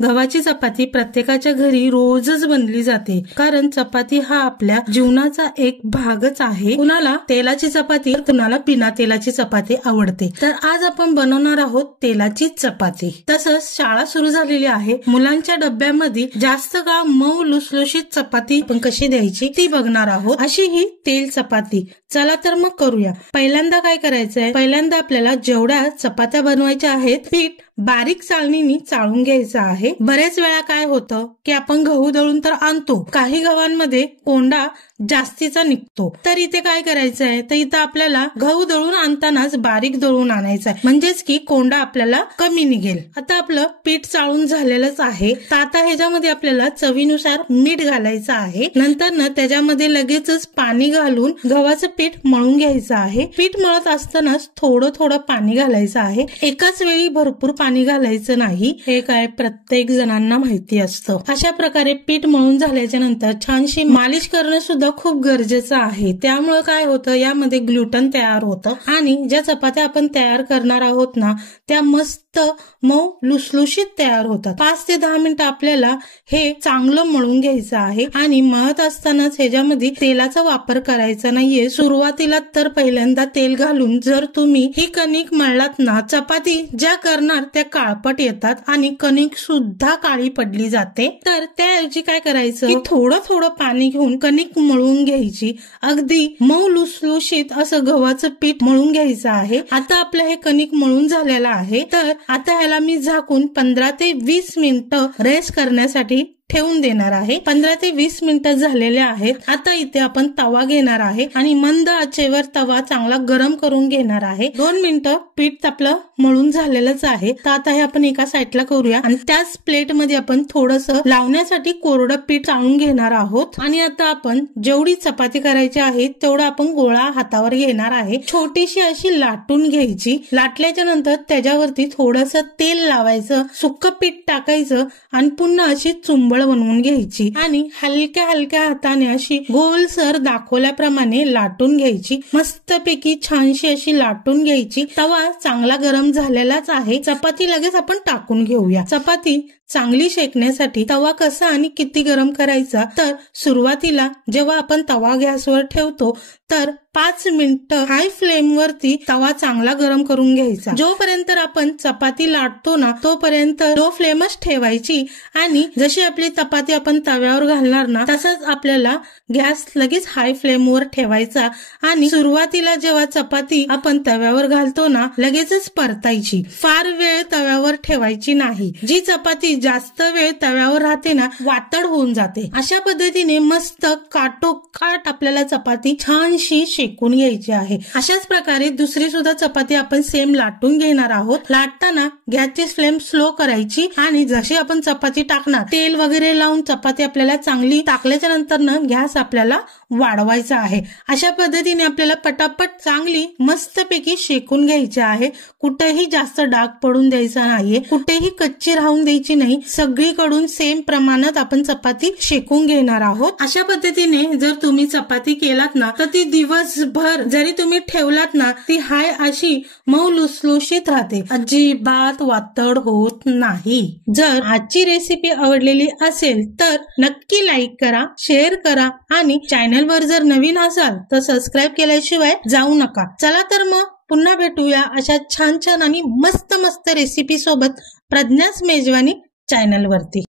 गव्हाची चपाती प्रत्येकाच्या घरी रोजच बनली जाते, कारण चपाती हा आपल्या जीवनाचा एक भागच आहे। कुणाला तेलाची चपाती, कुणाला बिना तेलाची चपाती आवडते। तर आज आपण बनवणार आहोत तेलाची चपाती। तसंच शाळा सुरू झालेली आहे, मुलांच्या डब्यामध्ये जास्त काळ मऊ लुसलुशीत चपाती आपण कशी द्यायची ती बघणार आहोत। अशी ही तेल चपाती। चला तर मग करूया। पहिल्यांदा काय करायचंय, पहिल्यांदा आपल्याला जेवढ्या चपात्या बनवायच्या आहेत पीठ बारीक चाळणीने चाळून घ्यायचं आहे। बरेच वेळा काय होतं की आपण गहू दळून तर आणतो, काही गव्हांमध्ये कोंडा जास्तीचा निघतो, तर इथे काय करायचंय, तर इथं आपल्याला गहू दळून आणतानाच बारीक दळून आणायचं आहे, म्हणजेच की कोंडा आपल्याला कमी निघेल। आता आपलं पीठ चाळून झालेलंच आहे, तर आता ह्याच्यामध्ये आपल्याला चवीनुसार मीठ घालायचं आहे। नंतर ना त्याच्यामध्ये लगेचच पाणी घालून गव्हाचं पीठ मळून घ्यायचं आहे। पीठ मळत असतानाच थोडं थोडं पाणी घालायचं आहे, एकाच वेळी भरपूर पाणी घालायचं नाही, हे काय प्रत्येक जणांना माहिती असतं। अशा प्रकारे पीठ मळून झाल्याच्या नंतर छानशी मालिश करणं सुद्धा खूप गरजेचं आहे। त्यामुळे काय होतं, यामध्ये ग्लुटन तयार होतं आणि ज्या चपात्या आपण तयार करणार आहोत ना त्या मस्त मऊ लुसलुशीत तयार होतात। 5 ते 10 मिनिटं आपल्याला हे चांगलं मळून घ्यायचं आहे आणि मळत असतानाच ह्याच्यामध्ये तेलाचा वापर करायचा नाहीये। सुरुवातीला तर पहिल्यांदा तेल घालून जर तुम्ही ही कणिक मळलात ना, चपाती ज्या करणार त्या काळपट येतात आणि कणिक सुद्धा काळी पडली जाते। तर त्याऐवजी काय करायचं की थोडं थोडं पाणी घेऊन कणिक मळून घ्यायची, अगदी मऊ लुसलुशीत असं गव्हाचं पीठ मळून घ्यायचं आहे। आता आपलं हे कणिक मळून झालेलं आहे, तर आता ह्याला मी झाकून 15 ते 20 मिनिटं रेस्ट करण्यासाठी ठेवून देणार आहे। 15 ते 20 मिनिटं झालेले आहेत। आता इथे आपण तवा घेणार आहे आणि मंद आचेवर तवा चांगला गरम करून घेणार आहे। 2 मिनिटं पीठ आपलं मळून झालेलंच आहे, तर आता हे आपण एका साईडला करूया आणि त्याच प्लेट मध्ये आपण थोडंसं लावण्यासाठी कोरडं पीठ चाळून घेणार आहोत। आणि आता आपण जेवढी चपाती करायची आहे तेवढा आपण गोळा हातावर घेणार आहे, छोटीशी अशी लाटून घ्यायची। लाटल्याच्या नंतर त्याच्यावरती थोडंसं तेल लावायचं, सुक्क पीठ टाकायचं आणि पुन्हा अशी चुंबळ बनवून घ्यायची आणि हलक्या हलक्या हाताने अशी गोलसर दाखवल्याप्रमाणे लाटून घ्यायची। मस्तपैकी छानशी अशी लाटून घ्यायची। तवा चांगला गरम झालेलाच आहे, चपाती लगेच आपण टाकून घेऊया। चपाती चांगली शेकण्यासाठी तवा कसा आणि किती गरम करायचा, तर सुरुवातीला जेव्हा आपण तवा गॅसवर ठेवतो तर 5 मिनिटं हाय फ्लेम वरती तवा चांगला गरम करून घ्यायचा। जोपर्यंत आपण चपाती लाटतो ना तोपर्यंत लो फ्लेमच ठेवायची आणि जशी आपली चपाती आपण तव्यावर घालणार ना तसंच आपल्याला गॅस लगेच हाय फ्लेम वर ठेवायचा आणि सुरुवातीला जेव्हा चपाती आपण तव्यावर घालतो ना लगेचच परतायची, फार वेळ तव्यावर ठेवायची नाही। जी चपाती जास्त वेळ तव्यावर राहते ना वातड होऊन जाते। अशा पद्धतीने मस्त काटोकाट आपल्याला चपाती छानशी शेकून घ्यायची आहे। अशाच प्रकारे दुसरी सुद्धा चपाती आपण सेम लाटून घेणार आहोत। लाटताना गॅसची फ्लेम स्लो करायची आणि जशी आपण चपाती टाकणार तेल वगैरे लावून चपाती आपल्याला चांगली टाकल्याच्या नंतर ना गॅस आपल्याला वाढवायचा आहे। अशा पद्धतीने आपल्याला पटापट चांगली मस्तपैकी शेकून घ्यायची आहे। कुठेही जास्त डाग पडून द्यायचा नाहीये, कुठेही कच्ची राहून द्यायची नाही, सगळीकडून सेम प्रमाणात आपण चपाती शेकून घेणार आहोत। अशा पद्धतीने जर तुम्ही चपाती केलात ना तर ती दिवसभर जरी तुम्ही ठेवलात ना ती हाय अशी मऊ लुसलुशीत राहते, अजिबात वातड होत नाही। जर आजची रेसिपी आवडलेली असेल तर नक्की लाईक करा, शेअर करा आणि चॅनलवर जर नवीन असाल तर सबस्क्राईब केल्याशिवाय जाऊ नका। चला तर मग पुन्हा भेटूया अशा छान छान आणि मस्त मस्त रेसिपी सोबत प्रज्ञाच मेजवानी चॅनलवरती।